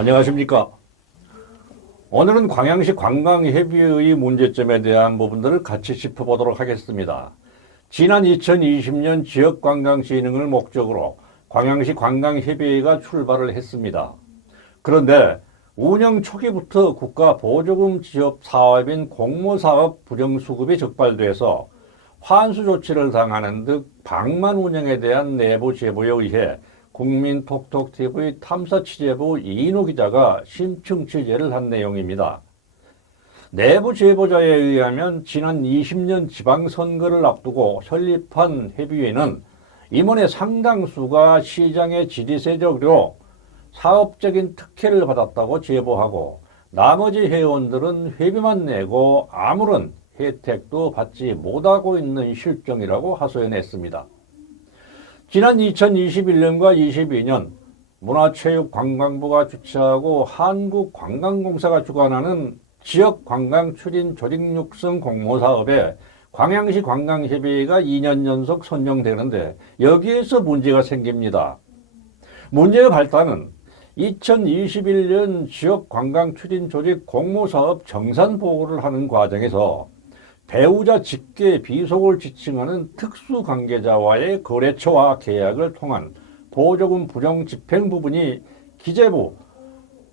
안녕하십니까. 오늘은 광양시 관광회비의 문제점에 대한 부분들을 같이 짚어보도록 하겠습니다. 지난 2020년 지역관광 진흥을 목적으로 광양시 관광회비회가 출발을 했습니다. 그런데 운영 초기부터 국가 보조금 지역 사업인 공모사업 부정수급이 적발돼서 환수 조치를 당하는 등 방만 운영에 대한 내부 제보에 의해 국민톡톡TV 탐사취재부 이인호 기자가 심층 취재를 한 내용입니다. 내부 제보자에 의하면 지난 20년 지방선거를 앞두고 설립한 회비회는 임원의 상당수가 시장의 지리세적으로 사업적인 특혜를 받았다고 제보하고 나머지 회원들은 회비만 내고 아무런 혜택도 받지 못하고 있는 실정이라고 하소연했습니다. 지난 2021년과 22년 문화체육관광부가 주최하고 한국관광공사가 주관하는 지역관광 추진 조직 육성 공모사업에 광양시 관광회비회가 2년 연속 선정되는데 여기에서 문제가 생깁니다. 문제의 발단은 2021년 지역관광 추진 조직 공모사업 정산 보고를 하는 과정에서 배우자 직계 비속을 지칭하는 특수관계자와의 거래처와 계약을 통한 보조금 부정 집행 부분이 기재부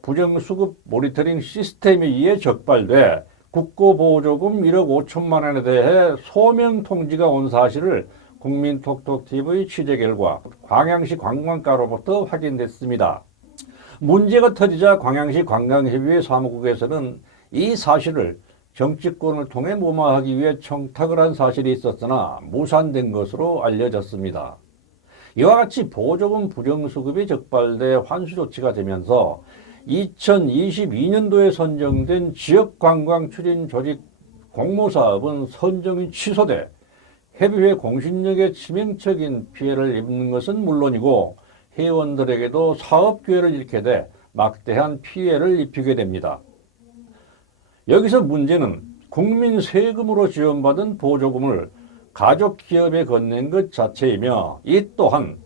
부정수급 모니터링 시스템에 의해 적발돼 국고보조금 1억 5천만 원에 대해 소명 통지가 온 사실을 국민톡톡TV 취재 결과 광양시 관광과로부터 확인됐습니다. 문제가 터지자 광양시 관광회비회 사무국에서는 이 사실을 정치권을 통해 무마하기 위해 청탁을 한 사실이 있었으나 무산된 것으로 알려졌습니다. 이와 같이 보조금 부정수급이 적발돼 환수 조치가 되면서 2022년도에 선정된 지역관광 추진 조직 공모사업은 선정이 취소돼 회비회 공신력에 치명적인 피해를 입는 것은 물론이고 회원들에게도 사업 기회를 잃게 돼 막대한 피해를 입히게 됩니다. 여기서 문제는 국민 세금으로 지원받은 보조금을 가족기업에 건넨 것 자체이며 이 또한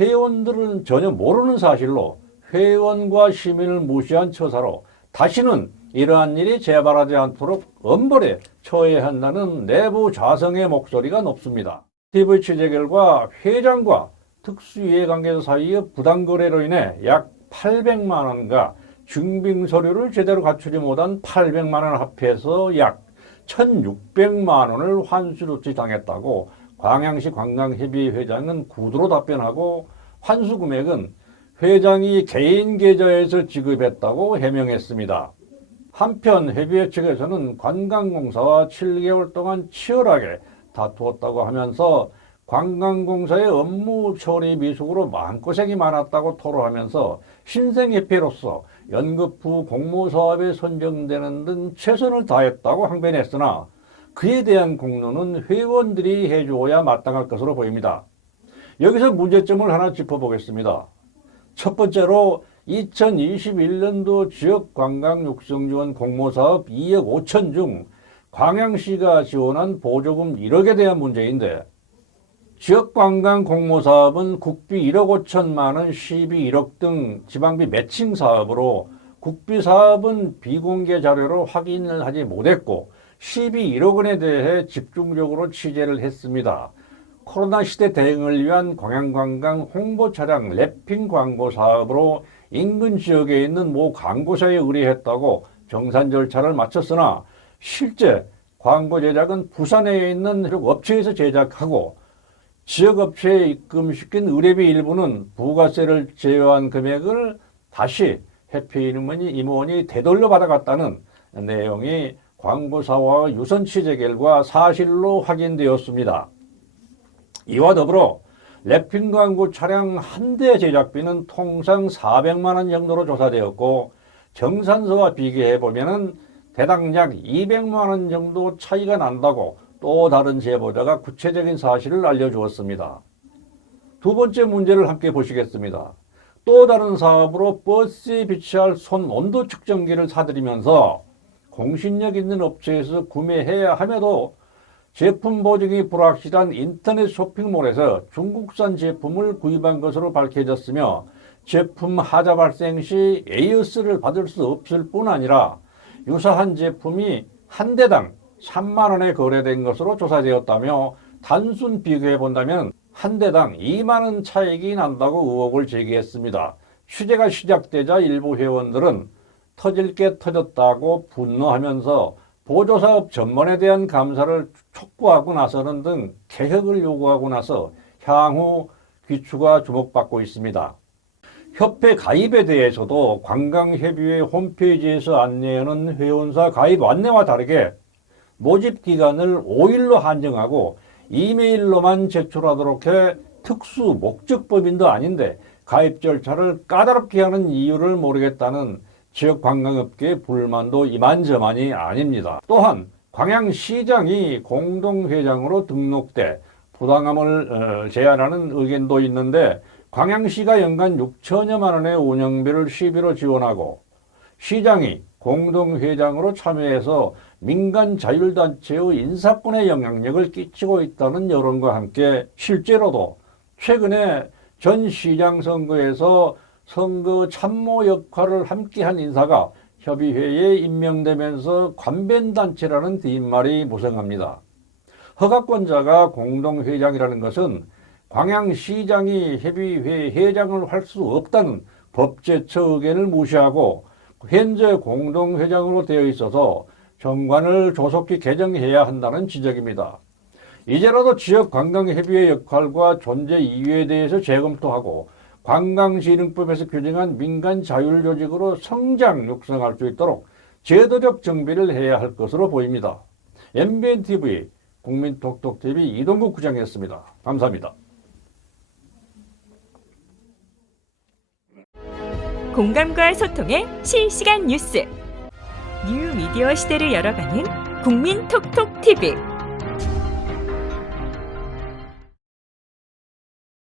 회원들은 전혀 모르는 사실로 회원과 시민을 무시한 처사로 다시는 이러한 일이 재발하지 않도록 엄벌에 처해야 한다는 내부 자성의 목소리가 높습니다. TV 취재 결과 회장과 특수이해관계자 사이의 부당거래로 인해 약 800만 원과 증빙서류를 제대로 갖추지 못한 800만 원 합해서 약 1,600만 원을 환수 조치당했다고 광양시 관광회비 회장은 구두로 답변하고 환수 금액은 회장이 개인 계좌에서 지급했다고 해명했습니다. 한편 회비회 측에서는 관광공사와 7개월 동안 치열하게 다투었다고 하면서 관광공사의 업무 처리 미숙으로 마음고생이 많았다고 토로하면서 신생협회로서 연극부 공모사업에 선정되는 등 최선을 다했다고 항변했으나 그에 대한 공로는 회원들이 해주어야 마땅할 것으로 보입니다. 여기서 문제점을 하나 짚어보겠습니다. 첫 번째로 2021년도 지역관광육성지원 공모사업 2억 5천 중 광양시가 지원한 보조금 1억에 대한 문제인데 지역관광 공모사업은 국비 1억 5천만 원, 시비 1억 등 지방비 매칭 사업으로 국비 사업은 비공개 자료로 확인을 하지 못했고 시비 1억 원에 대해 집중적으로 취재를 했습니다. 코로나 시대 대응을 위한 광양관광 홍보 차량 랩핑 광고 사업으로 인근 지역에 있는 모 광고사에 의뢰했다고 정산 절차를 마쳤으나 실제 광고 제작은 부산에 있는 업체에서 제작하고 지역업체에 입금시킨 의뢰비 일부는 부가세를 제외한 금액을 다시 해피 임원이 되돌려 받아갔다는 내용이 광고사와 유선 취재 결과 사실로 확인되었습니다. 이와 더불어 랩핑 광고 차량 한 대 제작비는 통상 400만 원 정도로 조사되었고 정산서와 비교해보면 대당 약 200만 원 정도 차이가 난다고 또 다른 제보자가 구체적인 사실을 알려주었습니다. 두 번째 문제를 함께 보시겠습니다. 또 다른 사업으로 버스에 비치할 손 온도 측정기를 사들이면서 공신력 있는 업체에서 구매해야 함에도 제품 보증이 불확실한 인터넷 쇼핑몰에서 중국산 제품을 구입한 것으로 밝혀졌으며 제품 하자 발생 시 AS를 받을 수 없을 뿐 아니라 유사한 제품이 한 대당 3만 원에 거래된 것으로 조사되었다며 단순 비교해 본다면 한 대당 2만 원 차익이 난다고 의혹을 제기했습니다. 취재가 시작되자 일부 회원들은 터질 게 터졌다고 분노하면서 보조사업 전반에 대한 감사를 촉구하고 나서는 등 개혁을 요구하고 나서 향후 귀추가 주목받고 있습니다. 협회 가입에 대해서도 관광협의회 홈페이지에서 안내하는 회원사 가입 안내와 다르게 모집 기간을 5일로 한정하고 이메일로만 제출하도록 해 특수 목적법인도 아닌데 가입 절차를 까다롭게 하는 이유를 모르겠다는 지역관광업계의 불만도 이만저만이 아닙니다. 또한 광양시장이 공동회장으로 등록돼 부당함을 제한하는 의견도 있는데 광양시가 연간 6천여만 원의 운영비를 시비로 지원하고 시장이 공동회장으로 참여해서 민간 자율단체의 인사권에 영향력을 끼치고 있다는 여론과 함께 실제로도 최근에 전 시장 선거에서 선거 참모 역할을 함께한 인사가 협의회에 임명되면서 관변단체라는 뒷말이 무성합니다. 허가권자가 공동회장이라는 것은 광양시장이 협의회 회장을 할 수 없다는 법제처 의견을 무시하고 현재 공동회장으로 되어 있어서 정관을 조속히 개정해야 한다는 지적입니다. 이제라도 지역관광협의회 역할과 존재 이유에 대해서 재검토하고 관광진흥법에서 규정한 민간 자율조직으로 성장 육성할 수 있도록 제도적 정비를 해야 할 것으로 보입니다. MBNTV 국민톡톡TV 이동국 구장이었습니다. 감사합니다. 공감과 소통의 실시간 뉴스. 뉴 미디어 시대를 열어가는 국민톡톡TV.